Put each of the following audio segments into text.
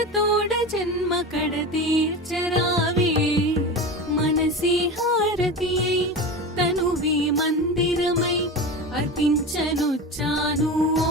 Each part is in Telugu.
మనతోడ జన్మ కడ తీర్చరావే మనసి హారతి తనువి మందిరమై అర్పించనుచ్చాను ఓ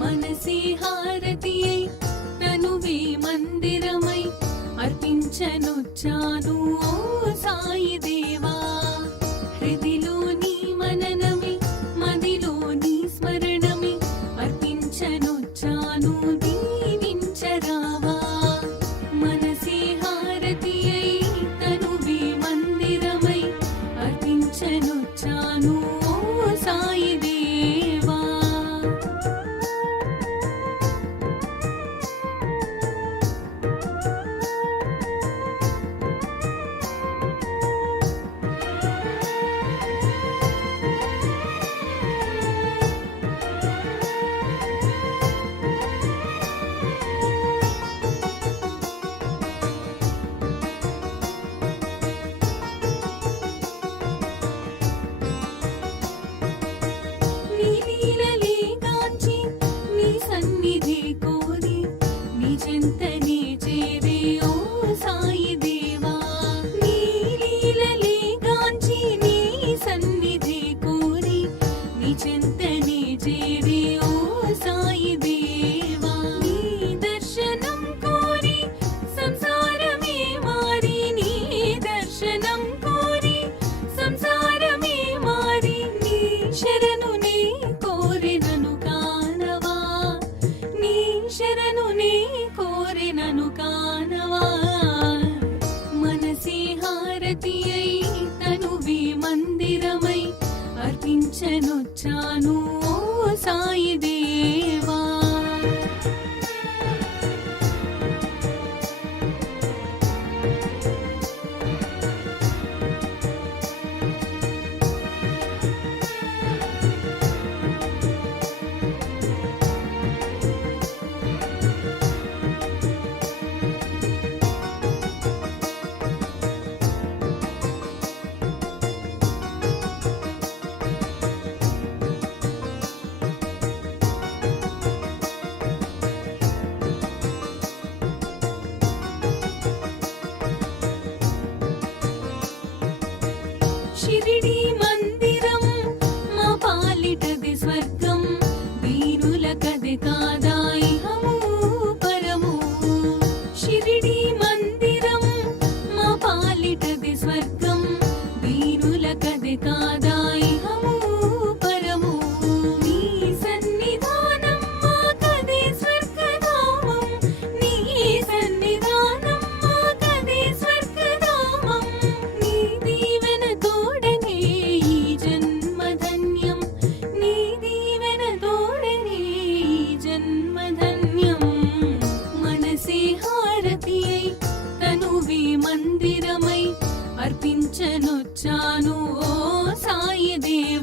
మనసి హారతి అయి ననువే మందిరమై అర్పించనొచ్చాను సాయిదే హారతి అయి మందిరమై అర్పించనొచ్చాను ಶಿರಿಡಿ పూజనొచ్చాను ఓ సాయి దేవ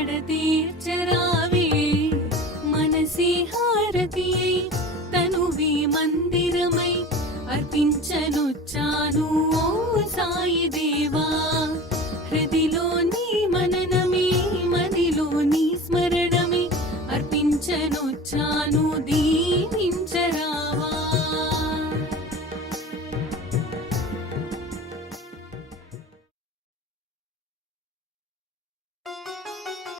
తడ తీర్చరావే మనసి హారతియై తనువే మందిరమై అర్పించనొచ్చాను. ఓ సాయి దేవా హృదిలో నీ మననమే మదిలో నీ స్మరణమే అర్పించనొచ్చాను. దీ